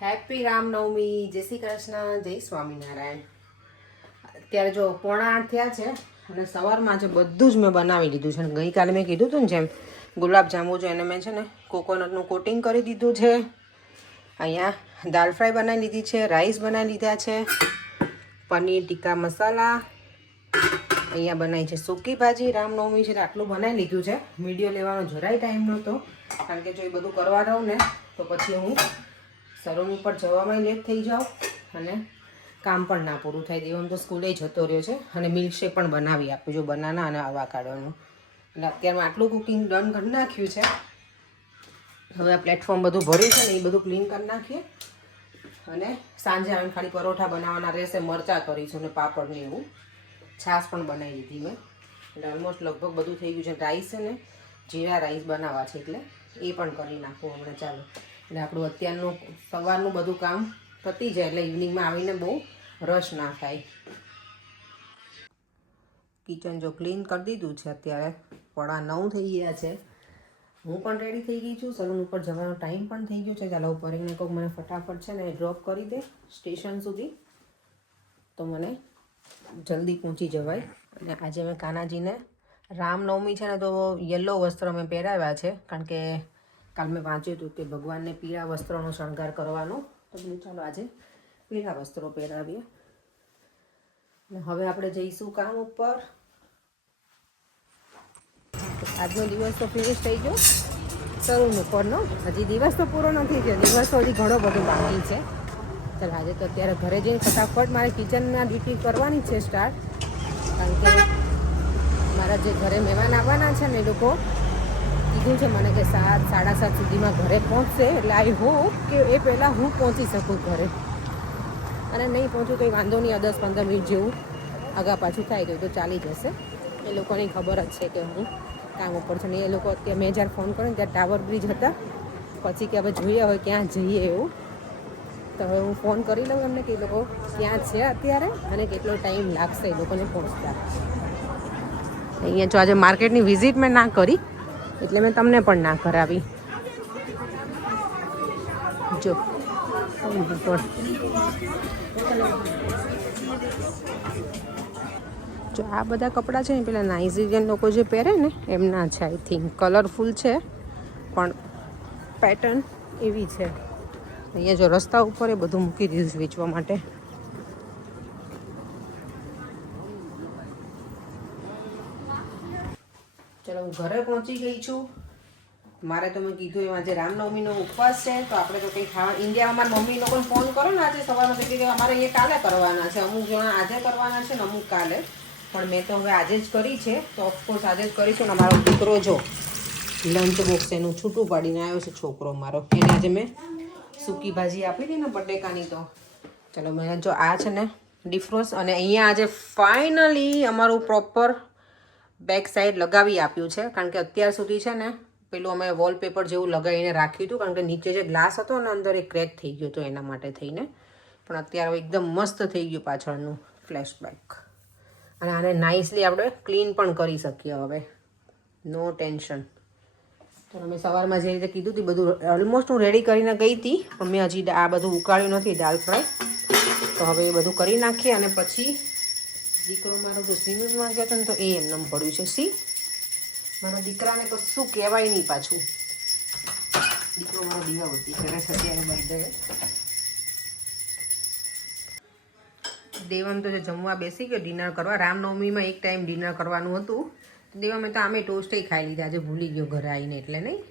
Happy Ramnavami, જય શ્રી કૃષ્ણ, જય સ્વામિનારાયણ. અત્યારે જો 7:45 થયા છે અને સવારમાં જે બધું જ મેં બનાવી લીધું છે. ગઈકાલે મેં કીધું હતું ને જેમ ગુલાબજાંબુ છે એને મેં છે ને કોકોનટનું કોટિંગ કરી દીધું છે. અહીંયા દાલ ફ્રાય બનાવી લીધી છે, રાઈસ બનાવી લીધા છે, પનીર ટીકા મસાલા, અહીંયા બનાવી છે સૂકી ભાજી. રામનવમી છે આટલું બનાવી લીધું છે. વિડીયો લેવાનો જરાય ટાઈમ નહોતો કારણ કે જો એ બધું કરવા રહું ને તો પછી હું સલૂન ઉપર જવામાં લેટ થઈ જાઉં અને કામ પણ ના પૂરું થાય. દેવમ તો સ્કૂલે જતો રહ્યો છે અને મિલ્કશેક પણ બનાવી આપ્યું જો બનાના અને આવાકાડોનું. એટલે અત્યારમાં આટલું કુકિંગ ડન કરી નાખ્યું છે. હવે આ પ્લેટફોર્મ બધું ભર્યું છે ને એ બધું ક્લીન કરી નાખીએ અને સાંજે આવીને ખાલી પરોઠા બનાવવાના રહેશે, મરચાં કરીશું ને પાપડ ને એવું. છાશ પણ બનાવી દીધી મેં. એટલે ઓલમોસ્ટ લગભગ બધું થઈ ગયું છે. રાઈસ છે ને જીરા રાઈસ બનાવવા છે એટલે એ પણ કરી નાખું હમણાં. ચાલો એટલે આપણું અત્યારનું સવારનું બધું કામ પતી જાય એટલે ઇવનિંગમાં આવીને બહુ રશ ના થાય. કિચન જો ક્લીન કરી દીધું છે. અત્યારે 9:15 થઈ ગયા છે. હું પણ રેડી થઈ ગઈ છું. સલૂન ઉપર જવાનો ટાઈમ પણ થઈ ગયો છે. ચાલો ઉપર એને કહું મને ફટાફટ છે ને ડ્રોપ કરી દે સ્ટેશન સુધી તો મને જલ્દી પહોંચી જવાય. અને આજે મેં કાનાજીને રામનવમી છે ને તો યલો વસ્ત્ર મેં પહેરાવ્યા છે કારણ કે કાલ મેં વાંચ્યું હતું કે ભગવાનને પીળા વસ્ત્રોનો શણગાર કરવાનો. તો બોલું ચાલો આજે પીળા વસ્ત્રો પહેરાવીએ. અને હવે આપણે જઈશું કામ ઉપર. આજનો દિવસ તો ફિનિશ થઈ ગયો સલૂન ઉપરનો. હજી દિવસ તો પૂરો નથી થયો, દિવસ તો હજી ઘણો બધો બાકી છે. ચાલો આજે તો અત્યારે ઘરે જઈને ફટાફટ મારે કિચનના ડ્યુટી કરવાની છે સ્ટાર્ટ. કારણ કે મારા જે ઘરે મહેમાન આવવાના છે ને એ લોકો કીધું છે મને કે 7, 7:30 સુધીમાં ઘરે પહોંચશે. એટલે આઈ હોપ કે એ પહેલાં હું પહોંચી શકું ઘરે. અને નહીં પહોંચું તો એ વાંધો નહીં, 10-15 મિનિટ જેવું આગા પાછું થાય તો ચાલી જશે. એ લોકોની ખબર જ છે કે હું કામ ઉપર છે ને. એ લોકો અત્યારે મેં જ્યારે ફોન કર્યો ને ત્યારે ટાવર બ્રિજ હતા. પછી કે હવે જોઈએ હવે ક્યાં જઈએ એવું. તો હવે હું ફોન કરી લઉં એમને કે એ લોકો ક્યાં છે અત્યારે અને કેટલો ટાઈમ લાગશે એ લોકોને પહોંચતા. અહીંયા જો આજે માર્કેટની વિઝિટ મેં ના કરી એટલે મેં તમને પણ ના કરાવી. જો જો આ બધા કપડાં છે ને પેલા નાઇજીરિયન લોકો જે પહેરે ને એમના છે. આઈ થિંક કલરફુલ છે પણ પેટર્ન એવી છે. અહીંયા જો રસ્તા ઉપર એ બધું મૂકી દીધું છે વેચવા માટે. ચલો હું ઘરે પહોંચી ગઈ છું. મારે તો મેં કીધું એમ આજે રામનવમીનો ઉપવાસ છે તો આપણે તો કંઈ ખાવા ઇન્ડિયામાં મારી મમ્મી લોકોને ફોન કરો ને આજે સવારમાં તો કે અમારે એ કાલે કરવાના છે. અમુક જણા આજે કરવાના છે ને અમુક કાલે. પણ મેં તો હવે આજે જ કરી છે તો ઓફકોર્સ આજે જ કરીશું ને. મારો દીકરો જો લંચ બોક્સ એનું છૂટું પાડીને આવ્યો છે છોકરો મારો. એને આજે મેં સૂકી ભાજી આપી હતી ને બટેકાની. તો ચલો મેં જો આ છે ને ડિફ્રોસ અને અહીંયા આજે ફાઇનલી અમારું પ્રોપર બેક સાઈડ લગાવી આપ્યું છે. કારણ કે અત્યાર સુધી છે ને પેલું અમે વોલપેપર જેવું લગાવીને રાખ્યું હતું કારણ કે નીચે જે ગ્લાસ હતો ને અંદર એ ક્રેક થઈ ગયો હતો એના માટે થઈને. પણ અત્યારે એકદમ મસ્ત થઈ ગયું પાછળનું ફ્લેશબેક. અને આને નાઇસલી આપણે ક્લીન પણ કરી શકીએ હવે, નો ટેન્શન. તો અમે સવારમાં જે રીતે કીધું હતું બધું ઓલમોસ્ટ હું રેડી કરીને ગઈ હતી પણ મેં હજી આ બધું ઉકાળ્યું નથી દાલ ફ્રાય. તો હવે એ બધું કરી નાખીએ અને પછી દીકરો મારો તો સ્વિમિંગમાં ગયો હતો ને તો એ એમને પડ્યું છે. સી મારા દીકરાને કશું કહેવાય નહીં પાછું. દીકરો મારો દીવાબત્તી કરે છે અત્યારે બધે. દેવમ તો જે જમવા બેસી ગયો ડિનર કરવા. રામનવમીમાં એક ટાઈમ ડિનર કરવાનું હતું. દેવમે તો આમે ટોસ્ટે ખાઈ લીધા આજે ભૂલી ગયો ઘરે આવીને એટલે નહીં.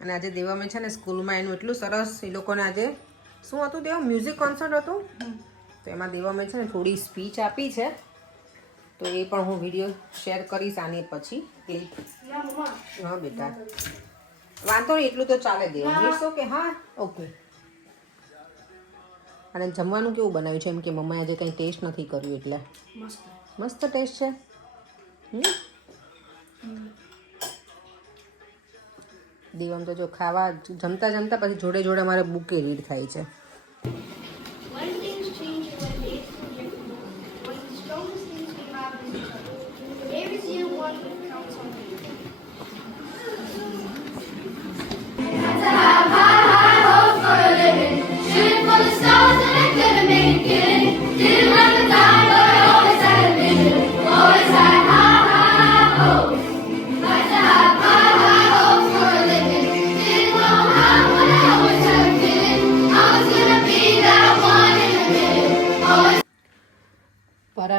અને આજે દેવમે છે ને સ્કૂલમાં એનું એટલું સરસ એ લોકોને આજે શું હતું દેવ મ્યુઝિક કોન્સર્ટ હતું. તો એમાં દેવમે છે ને થોડી સ્પીચ આપી છે તો એ પણ હું વિડીયો શેર કરીશ આની પછી ક્લિપ. હા બેટા વાંધો નહીં એટલું તો ચાલે દેવ. ઓકે હા ઓકે. અને જમવાનું કેવું બનાવ્યું છે એમ કે મમ્માએ આજે કંઈ ટેસ્ટ નથી કર્યું એટલે મસ્ત ટેસ્ટ છે. દેવમ તો જો ખાવા જમતા જમતા પછી જોડે જોડે મારે બુકે રીડ થાય છે.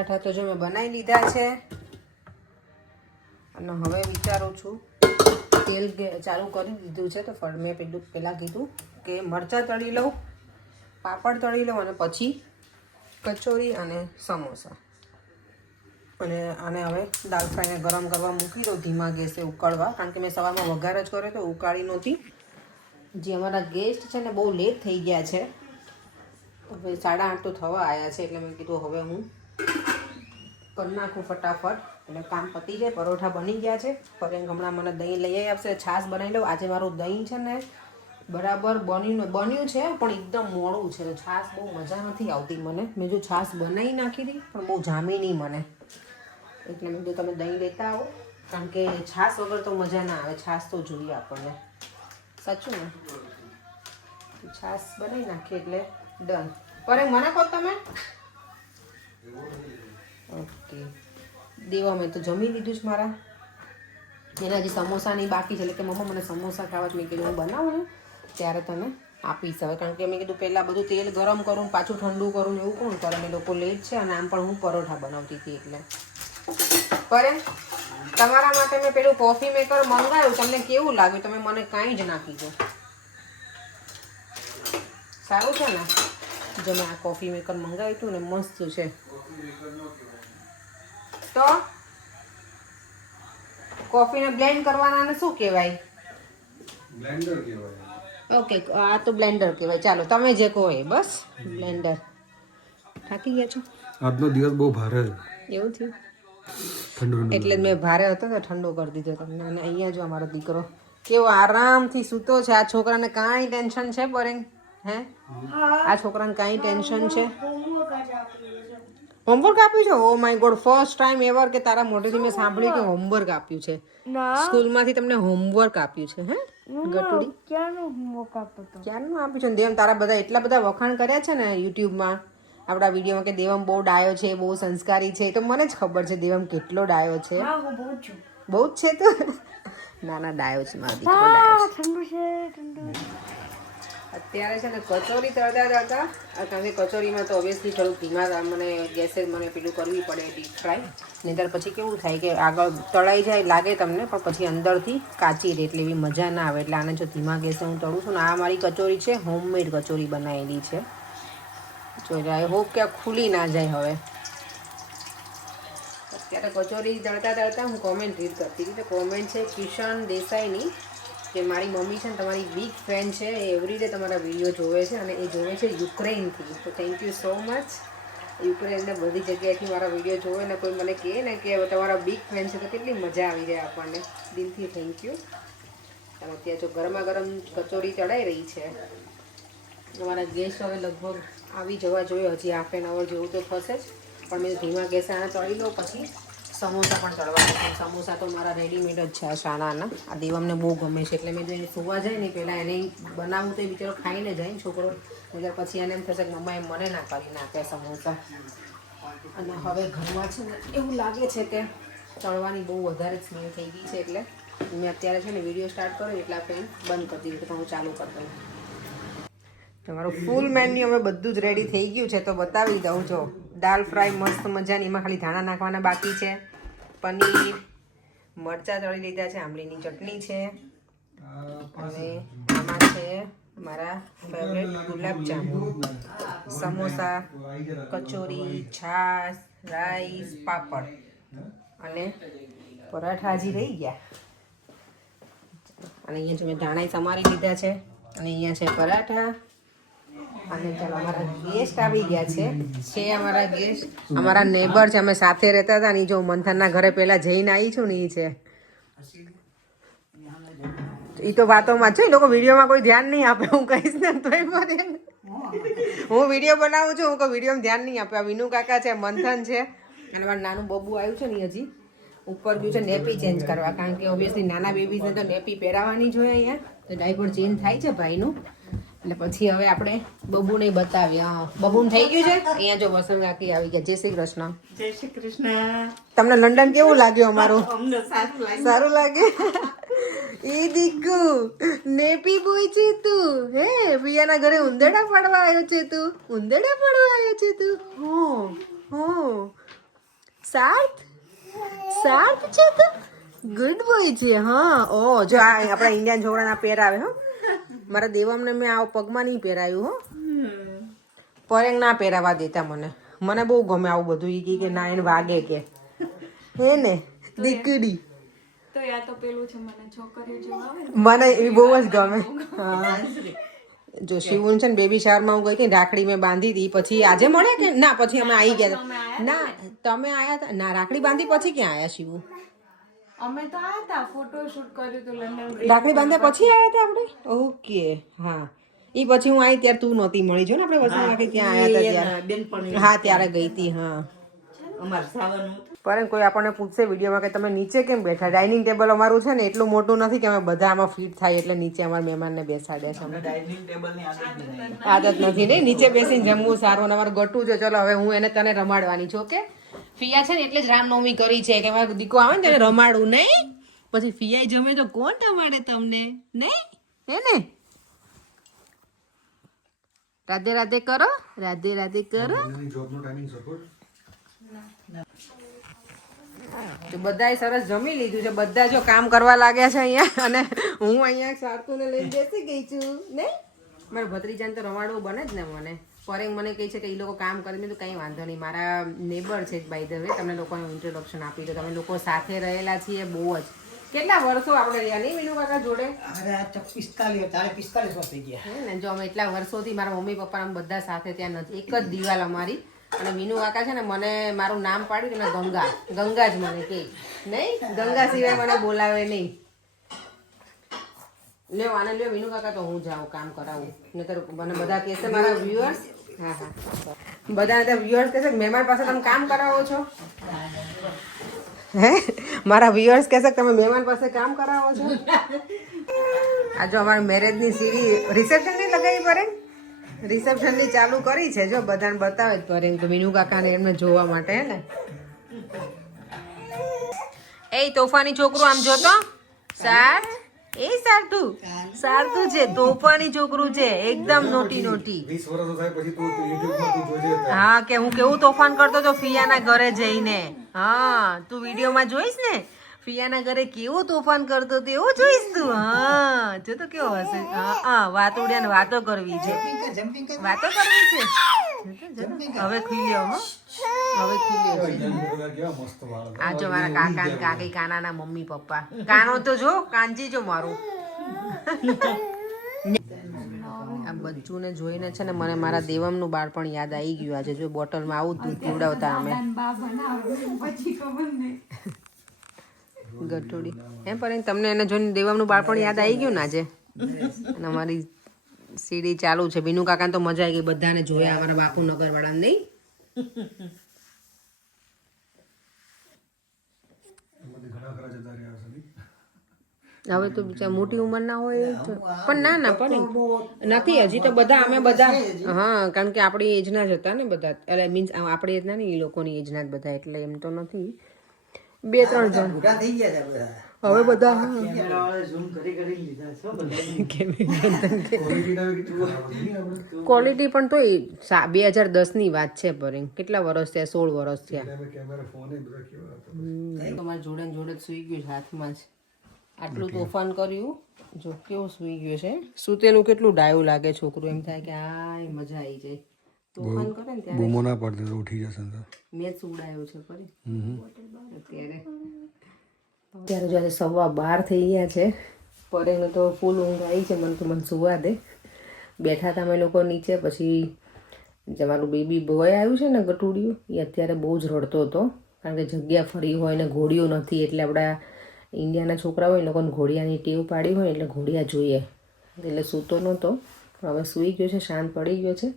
પરાઠા તો જો મેં બનાવી લીધા છે અને હવે વિચારું છું તેલ ચાલુ કરી દીધું છે તો મેં પહેલાં કીધું કે મરચાં તળી લઉં, પાપડ તળી લઉં અને પછી કચોરી અને સમોસા. અને આને હવે દાળ ફ્રાયને ગરમ કરવા મૂકી દઉં ધીમા ગેસે ઉકાળવા, કારણ કે મેં સવારમાં વઘાર જ કર્યો તો ઉકાળી નહોતી. જે અમારા ગેસ્ટ છે ને બહુ લેટ થઈ ગયા છે, હવે 8:30 તો થવા આવ્યા છે, એટલે મેં કીધું હવે હું કરી નાખું ફટાફટ એટલે કામ પતી જાય. પરોઠા બની ગયા છે, ફરી હમણાં મને દહીં લઈ આવી આપશે, છાશ બનાવી લઉં. આજે મારું દહીં છે ને બરાબર બન્યું છે પણ એકદમ મોડું છે, છાશ બહુ મજા નથી આવતી મને. મેં જો છાશ બનાવી નાખી હતી પણ બહુ જામી નહીં મને, એટલે મેં કીધું તમે દહીં લેતા આવો, કારણ કે છાશ વગર તો મજા ના આવે, છાશ તો જોઈએ આપણને. સાચું ને? છાશ બનાવી નાખીએ એટલે ડન. પર મને કહો તમે. ઓકે, દેવા મેં તો જમી લીધું છે મારા, એના હજી સમોસાની બાકી છે, એટલે કે મમ્મા મને સમોસા ખાવા જ. મેં કીધું હું બનાવું ને ત્યારે તમે આપીશ હવે, કારણ કે મેં કીધું પહેલાં બધું તેલ ગરમ કરું પાછું ઠંડુ કરું ને એવું કોણ કરે, મેં લોકો લેટ છે અને આમ પણ હું પરોઠા બનાવતી હતી એટલે. પર તમારા માટે મેં પેલું કોફી મેકર મંગાવ્યું, તમને કેવું લાગ્યું તમે મને કાંઈ જ ના કીધું. સારું છે ને? જો મેં આ કોફી મેકર મંગાવ્યું હતું ને મસ્ત છે. તો કોફીને બ્લેન્ડ કરવાના ને શું કહેવાય? બ્લેન્ડર કહેવાય. ઓકે, આ તો બ્લેન્ડર કહેવાય. ચાલો તમે જે કહો એ, બસ બ્લેન્ડર. થાકી ગયા છો? આજનો દિવસ બહુ ભારે છે. એવું થયું ઠંડુ એટલે જ મેં ભારે હતો તો ઠંડો કરી દીધો તમને. અને અહીંયા જો અમારો દીકરો કેવો આરામથી સૂતો છે. આ છોકરાને કાંઈ ટેન્શન છે પરેંગ? હે, આ છોકરાને કાંઈ ટેન્શન છે? હોમવર્ક આપ્યું છે? Oh my God, first time ever કે તારા મોઢેથી મેં સાંભળ્યું કે હોમવર્ક આપ્યું છે. સ્કૂલમાંથી તમને હોમવર્ક આપ્યું છે? હે ગટુડી, ક્યારનું હોમવર્ક આપ્યું છે? ક્યારનું આપ્યું છે? દેવમ તારા બધા એટલા બધા વખાણ કર્યા છે ને યુટ્યુબમાં, આપણા વિડીયોમાં, કે દેવમ બહુ ડાયો છે, બહુ સંસ્કારી છે. તો મને જ ખબર છે દેવમ કેટલો ડાયો છે. બહુ જ છે તો. નાના ડાયો છે મારો દીકરો, ડાયો છે. અત્યારે છે ને કચોરી તળતા, કારણ કે કચોરીમાં તો ઓબ્વિયસલી થોડુંક ધીમા મને ગેસે મને પેલું કરવી પડે ડીપ ફ્રાય, નહીંતર પછી કેવું થાય કે આગળ તળાઈ જાય લાગે તમને પણ પછી અંદરથી કાચી રહે, એટલે એવી મજા ના આવે. એટલે આને જો ધીમા ગેસે હું તળું છું ને. આ મારી કચોરી છે, હોમમેડ કચોરી બનાવેલી છે. જો આઈ હોપ કે આ ખુલી ના જાય. હવે અત્યારે કચોરી તળતા હું કોમેન્ટ રીડ કરતી હતી, તો કોમેન્ટ છે કિશન દેસાઈની, કે મારી મમ્મી છે ને તમારી બિગ ફેન છે, એવરીડે તમારા વિડીયો જોવે છે અને એ જોવે છે યુક્રેનથી. તો થેન્ક યુ સો મચ. યુક્રેનને બધી જગ્યાએથી મારા વિડીયો જોવે ને કોઈ મને કહે ને કે તમારા બિગ ફેન છે તો કેટલી મજા આવી જાય આપણને. દિલથી થેન્ક યુ. અને અત્યારે જો ગરમા ગરમ કચોરી ચડાઈ રહી છે. અમારા ગેસ હવે લગભગ આવી જવા જોઈએ, હજી હાફ એન અવર જેવું તો થશે જ, પણ મેં ધીમા ગેસે આને તળી લઉં, પછી સમોસા પણ તળવા. સમોસા તો મારા રેડીમેડ જ છે આ શાનાના. આ દેવમને બહુ ગમે છે, એટલે મેં જો એને સુવા જાય ને પહેલાં એને બનાવું તો એ બિચારો ખાઈને જાય ને છોકરો, એટલે પછી એને એમ થશે કે મમ્માએ મને ના કરી નાખે સમોસા. અને હવે ઘરમાં છે ને એવું લાગે છે કે તળવાની બહુ વધારે સ્મેલ થઈ ગઈ છે, એટલે મેં અત્યારે છે ને વિડીયો સ્ટાર્ટ કર્યો એટલા ફેન બંધ કરી દીધું, તો હું ચાલુ કરી દઉં. તમારું ફૂલ મેન્યુ હવે બધું જ રેડી થઈ ગયું છે, તો બતાવી દઉં. જો દાલ ફ્રાય મસ્ત મજાની, એમાં ખાલી ધાણા નાખવાના બાકી છે. પનીર, મરચાં તળી લીધા છે, આંબલીની ચટણી છે, અને આમાં છે મારા ફેવરેટ ગુલાબજાંબુ, સમોસા, કચોરી, છાશ, રાઈસ, પાપડ અને પરાઠા હજી રહી ગયા. અને અહીંયા જો મેં ધાણા સમારી લીધા છે, અને અહીંયા છે પરાઠા. અને ચાલો અમારા ગેસ્ટ આવી ગયા છે અમારા ગેસ્ટ, અમારા નેબર છે, અમે સાથે રહેતા હતા ને. જો મંથનના ઘરે પહેલા જઈને આવી છું ને, એ છે. એ તો વાતોમાં છે, લોકો વિડીયોમાં કોઈ ધ્યાન નહીં આપે. હું કહીશ ને તો હું વિડીયો બનાવું છું, હું કોઈ વિડીયોમાં ધ્યાન નહીં આપે. વિનુ કાકા છે, મંથન છે, અને મારું નાનું બબુ આવ્યું છે ને, હજી ઉપર ગયું છે નેપી ચેન્જ કરવા, કારણ કે ઓબ્વિયસલી નાના બેબીઝને તો નેપી પહેરાવવાની જોઈએ અહીંયા, તો ડાયપર ચેન્જ થાય છે ભાઈનું. એટલે પછી હવે આપણે બબુને બતાવીએ. હા, બબુને થઈ ગયું છે. અહીંયા જો વસંત કાકી આવી ગયા. જય શ્રી કૃષ્ણ. જય શ્રી કૃષ્ણ. તમને લંડન કેવું લાગ્યું અમારું? અમને સારું લાગે. એ દીકુ નેપી બોય છે તું. હે પિયાના ઘરે ઉંદેડા પાડવા આવ્યો છે તું? ઉંદેડા પાડવા આવ્યો છે તું? હો સાર્થ છે તો ગુડ બોય છે. હા ઓ જો આ આપણા ઇન્ડિયન છોકરાના પહેરાવે હો. મારા દેવમને મેં આવો પગમાં નહીં પહેરાયું હો. પરેંગ ના પહેરાવા દેતા મને બહુ ગમે આવું બધું. ઈ કે ના એને વાગે કે હે ને દીકરી તો યા તો પેલું છે મને છોકરીઓ જેવું આવે ને. મને એ બહુ જ ગમે. હા જો શિવન છે ને બેબી શાવરમાં હું ગઈ કે રાખડી મેં બાંધી હતી પછી આજે મળે કે ના પછી અમે આવી ગયા હતા. ના તમે આયા હતા ના રાખડી બાંધી પછી ક્યાં આયા શિવુ? અમે તો આયા હતા ફોટોશૂટ કર્યું હતું લંડન. રાખડી બાંધ્યા પછી આયા હતા આપણે? ઓકે હા એ પછી હું આવી ત્યારે તું નહોતી મળી. જો ને આપણે વસણ રાખી ત્યાં આયા હતા ત્યારે. હા ત્યારે ગઈ હતી. હા પરંતુ કોઈ આપણને પૂછશે વિડીયોમાં કે તમે નીચે કેમ બેઠા? ડાઇનિંગ ટેબલ અમારું છે ને એટલું મોટું નથી કે અમે બધા આમાં ફિટ થાય એટલે નીચે અમારા મહેમાનને બેસાડ્યા છે. આદત નથી ને નીચે બેસીને જમવું સારું. અને અમારું ગટું છે. ચલો હવે હું એને તને રમાડવાની છું. ઓકે ફિયા છે ને એટલે જ રામનવમી કરી છે કે મારો દીકો આવે ને તેને રમાડું નહીં. પછી ફિયાઈ જમે તો કોણ રમાડે તમને નહીં હે ને? રાધે રાધે કરો. રાધે રાધે કરો. જોબનો ટાઈમિંગ સપોર્ટ તો બધાએ સરસ જમી લીધું છે. બધા જો કામ કરવા લાગ્યા છે અહીંયા અને હું અહીંયા સારતુને લઈને બેસી ગઈ છું નહીં. મારા ભત્રીજાને તો રમાડવું બને જ ને મને. પરેંગ મને કહે છે કે એ લોકો કામ કરી મેં તો કંઈ વાંધો નહીં. મારા નેબર છે બાય ધ વે. તમને લોકોને ઇન્ટ્રોડક્શન આપી દો. તમે લોકો સાથે રહેલા છીએ બહુ જ. કેટલા વર્ષો આપણે રહ્યા નહીં વિનુ કાકા જોડે? ને જો અમે એટલા વર્ષોથી મારા મમ્મી પપ્પા અમે બધા સાથે ત્યાં નથી. એક જ દિવાલ અમારી. અને વિનુ કાકા છે ને મને મારું નામ પાડ્યું કે ગંગા ગંગા જ મને કહે નહીં. ગંગા સિવાય મને બોલાવે નહીં. લ્યો આને લ્યો વિનુ કાકા તો હું જાઉં કામ કરાવું. નહીતર મને બધા કહેશે મારા વ્યુઅર્સ. હા હા બધા વ્યુઅર્સ કહેશે કે મહેમાન પાસે તમે કામ કરાવો છો. હે મારા વ્યુઅર્સ કહેશે કે તમે મહેમાન પાસે કામ કરાવો છો. આ જો અમારા મેરેજની સીડી રિસેપ્શનની લગાવી પડે. રિસેપ્શનની ચાલુ કરી છે. જો બધાને બતાવે જ પડે તો વિનુ કાકાને એમને જોવા માટે હે ને. એ તોફાની છોકરું આમ જોતો સાર્થ. એ સારતું છે તોફાની છોકરું છે એકદમ નોટી નોટી. 20 વર્ષ થાય પછી તું યુટ્યુબમાં તું જોજે. હા કે હું કેવું તોફાન કરતો તો ફિયાના ઘરે જઈને. હા તું વિડીયોમાં જોઈશ ને ફિયાના ઘરે કેવું તોફાન કરતો તો એવું જોઈશ તું. હા જો તો કેવો હશે. હા વાતોડિયાને વાતો કરવી છે. વાતો કરવી છે. હવે ખીલ્યો હો હવે ખીલ્યો છે. કેવા મસ્ત વાળ. આ જો મારા કાકા ને કાકી કાનાના મમ્મી પપ્પા. કાનો તો જો કાનજી જો મારું. આ બચ્ચુને જોઈને છે ને મને મારા દેવમનું બાળપણ યાદ આવી ગયું. આજે જો બોટલમાં આવું દૂધ પીવડાવતા અમે ગટોડી એમ પણ તમને એને જોઈને દેવમનું બાળપણ યાદ આવી ગયું ને આજે. અને અમારી સીડી ચાલુ છે. વિનુ કાકાને તો મજા આવી ગઈ બધાને જોયા અમારા બાપુનગર વાળાને નહીં. હવે તો બીજા મોટી ઉંમરના હોય પણ ના પણ નથી હજી તો બધા અમે બધા. હા કારણ કે આપણી એજના જ હતા ને બધા. એટલે મીન્સ આપણી એજના ને એ લોકોની એજના જ બધા. એટલે એમ તો નથી 2-3 જણ હવે બધા. ક્વોલિટી પણ તો 2010ની વાત છે. પરેંગ કેટલા વર્ષ થયા? 16 વર્ષ થયા. તમારા જોડે જોડે જ સુઈ ગયું છે હાથમાં જ. આટલું તોફાન કર્યું જો કેવું સુઈ ગયું છે. સુતેલું કેટલું ડાયું લાગે છોકરું. એમ થાય કે આ મજા આવી જાય. તોફાન કરે ને ત્યારે બૂમો ના પડે તો ઉઠી જશે. મેં જ સુવડાયો છે ફરી અત્યારે જો 12:15 થઈ ગયા છે. પરેને તો ફૂલ ઊંઘ આવી છે. મને સુવા દે. બેઠા હતા અમે લોકો નીચે. પછી તમારું બેબી બોય આવ્યું છે ને ગટુડિયું એ અત્યારે બહુ જ રડતો હતો. કારણ કે જગ્યા ફરી હોય ને ઘોડિયું નથી. એટલે આપણા ઇન્ડિયાના છોકરા હોય એ લોકોને ઘોડિયાની ટેવ પાડી હોય એટલે ઘોડિયા જોઈએ. એટલે સૂતો નહોતો. હવે સૂઈ ગયો છે. શાંત પડી ગયો છે.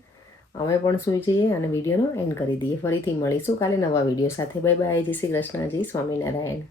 અમે પણ સૂઈ જઈએ અને વિડીયોનો એન્ડ કરી દઈએ. ફરીથી મળીશું કાલે નવા વિડીયો સાથે. Bye bye. જય શ્રી કૃષ્ણ. જય સ્વામિનારાયણ.